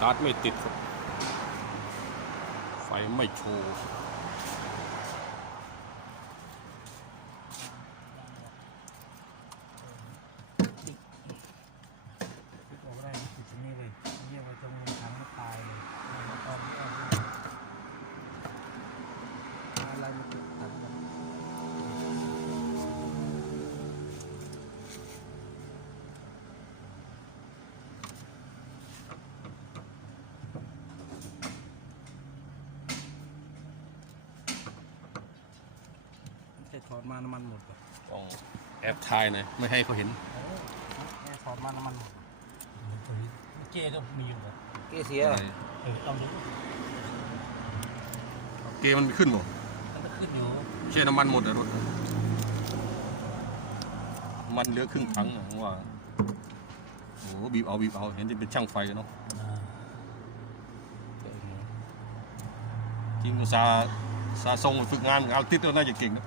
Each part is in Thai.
ตาร์ทไม่ติดครับ ไฟไม่โชว์ ติดออกได้มันติดตรงนี้เลยเยี่ยมไปตรงถังมันตายเลยเอาตอนนี้เอาไปอะไรมันติดถังมันแค่ ถอดมาน้ำมันหมดป่ะต้องแอบถ่ายหน่อยไม่ให้เขาเห็นแค่ถอดมาน้ำมันหมดเก้ก็มีอยู่แบบเกเสียเหรอเออต้องดูเกมมันขึ้นหมดมันก็ขึ้นอยู่เช่น้ำมันหมดเลยรถมันเหลือครึ่งถังอะผมว่าโอ้โหบีบเอาบีบเอาเห็นจะเป็นช่างไฟเนาะอ่าจริงอุตสาห์อุตสาห์ส่งไปฝึกงานเอาติดแล้วน่าจะเก่งนะ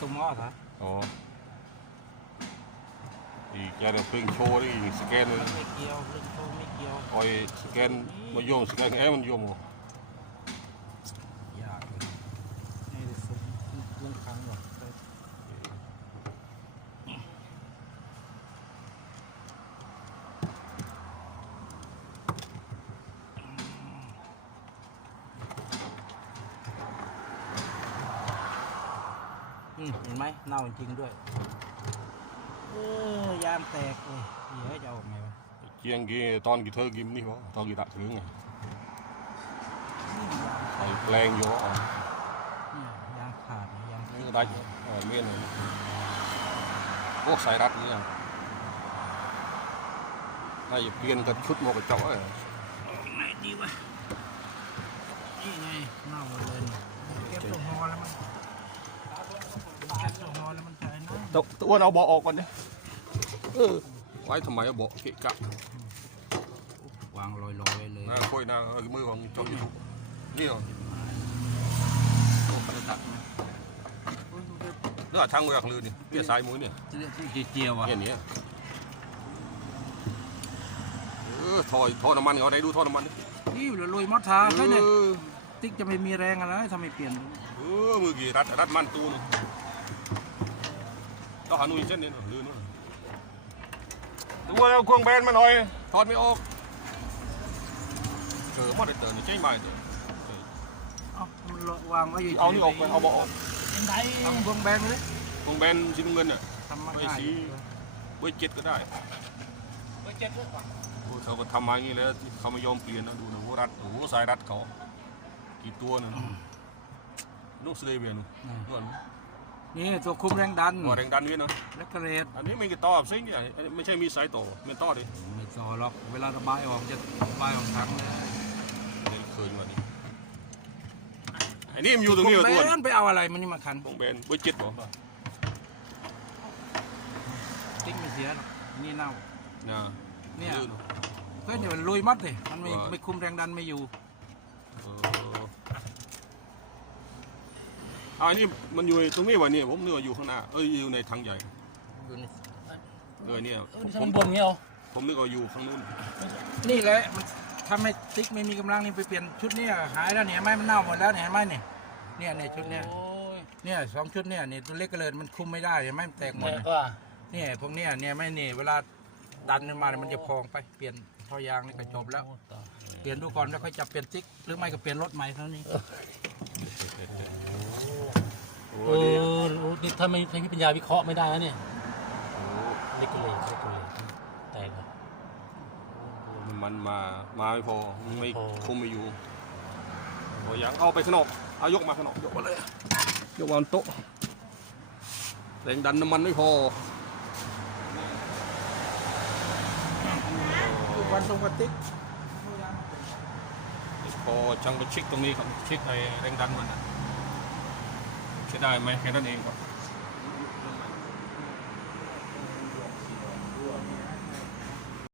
วดอมตัวแบนนี่เอาควงแบนด้วยทุกคนโง่พื้นมันมือกี่ดินี่ตัวหม้อครับอ๋ออีกอย่างเพิ่งโชว์อีกสแกนเลยไม่เกี่ยวเรื่องโตไม่เกี่ยวคอยสแกนมาโยงสแกนแอร์มันโยงบ่ยากเลยนี่สุ่มเรื่องครั้งหรอก อืมเห็นไหมเน่าจริงๆด้วยเออยางแตกเลยเดี๋ยวจะเอาออกไงวะ เกียงกีตอนกี่เธอกิมนี่บ่ตอนกี่ตะถึงไงนี่ยางใส่แปลงอยู่อ๋อเนี่ยยางขาดเนี่ยยางนี่ก็ได้เออเมียนเลยพวกสายรัดนี่ยังน่าจะเปลี่ยนกับชุดหมวกกระจกเออเอาไงดีวะนี่ไงเน่าหมดเลยเนี่ยเก็บตัวฮอแล้วมันเก็บตัวฮอแล้วมันจะไอ้นั่น ตตะอ้วนเอาเบาะออกก่อนดิเออไว้ทำไมเอาเบาะเกะกะวางลอยๆไว้เลยหน้าค่อยหน้าเออมือของเจ้าอยู่นี่เหรอโอ้กระตักนะโอ้ยมันจะเนื้อทางเมืองลือนี่เปียสายมือเนี่ยเรียกที่เจียวๆอะเนี่ยเนี่ยเออถอยท่อน้ำมันเอาไหนดูท่อน้ำมันดินี่เหลือลอยมัดทาแค่เนี่ยติ๊กจะไม่มีแรงอะไรทำไมเปลี่ยนเออมือกี่รัดรัดมันตูน ต้องหาหนุ่ยเส้นนี่ลือนู่นดูว่าเอาควงแบนมาหน่อยถอดไม่ออกเจอมาได้เตือนนี่ใช่ไหมเด้อเอ้ามันวางไว้อยู่เอานี่ออกไปเอาเบาะออกเป็นไงทำพวงแบนเลยควงแบนสีน้ำเงินเนี่ยทำมาไม่ง่ายสีเบอร์เจ็ดก็ได้เบอร์เจ็ดด้วยก่อนโอ้เขาก็ทำมาอย่างนี้แล้วเขาไม่ยอมเปลี่ยนนะดูนะโอ้รัดโอ้โหสายรัดเขากี่ตัวนะลูกสเลเวียนนู่น นู่นนี่ตัวคุมแรงดันหัวแรงดันนี่เนาะและกระเรดอันนี้ไม่กี่ต่อซิงเนี่ยอันนี้ไม่ใช่มีสายต่อไม่ต่อดิไม่ต่อหรอกเวลาระบายออกจะระบายออกทั้งเลยเดี๋ยวเคยมาดิอันนี้มันอยู่ตรงนี้เหรอคุตัมวแบนไปเอาอะไรมันนี่มาคันของแบรนด์เบอร์เจ็ดบ่ติ๊กไม่เสียหรอกนี่เน่านะเนี่ยลื่นก็เดี๋ยวมันลุยมัดเลยมันไม่ว่าไม่คุมแรงดันไม่อยู่ เออ อ่านี่มันอยู่ตรงนี้วะเนี่ยผมนึกว่าอยู่ข้างหน้าเอ้ยอยู่ในถังใหญ่อยู่ในเออเนี่ยเออผมนี่ถ้ามันบนเงี้ยเหรอผมนึกว่าอยู่ข้างนู้นนี่แหละมันทำให้ติ๊กไม่มีกำลังนี่ไปเปลี่ยนชุดเนี้หายแล้วเนี่ยเห็นไหมมันเน่าหมดแล้วเนี่ยเห็นไหมเนี่ยเนี่ยเนี่ยชุดเนี้ยโอ้ยเนี่ยสองชุดเนี่ยเนี่ยตัวเล็กกระเลิดมันคุมไม่ได้เห็นไหมมันแตกหมดแม่นะก็ว่าเนี่ยพวกเนี้ยเนี่ยไม่เนี่ยเวลาดันขึ้นมาเนี่ยมันจะพองไปเปลี่ยนท่อยางนี่ก็จบแล้ว โอ้ตายเปลี่ยนดูก่อนแล้วค่อยจะเปลี่ยนติ๊กหรือไม่ก็เปลี่ยนรถใหม่เท่านี้ โอ้ เอ นี่ อโอ้นี่ ถ้าไม่ใช้ปัญญาวิเคราะห์ไม่ได้นะเนี่ยโอ้เล็กกว่าเลยเล็กกว่าเลยแตกเลย มันมา มาไม่พอมันไม่พอ คุมไม่อยู่โอ้ยังเอาไปข้างนอก เอายกมาข้างนอก ยกมาเลย ยกมาบนโต๊ะแรงดันน้ำมันไม่พอทุกวันตรงกับติ๊กพพอช่างไปเช็คตรงนี้ครับเช็คไอ้แรงดันมันนะใช้ได้ไหมแค่นั้นเองครับ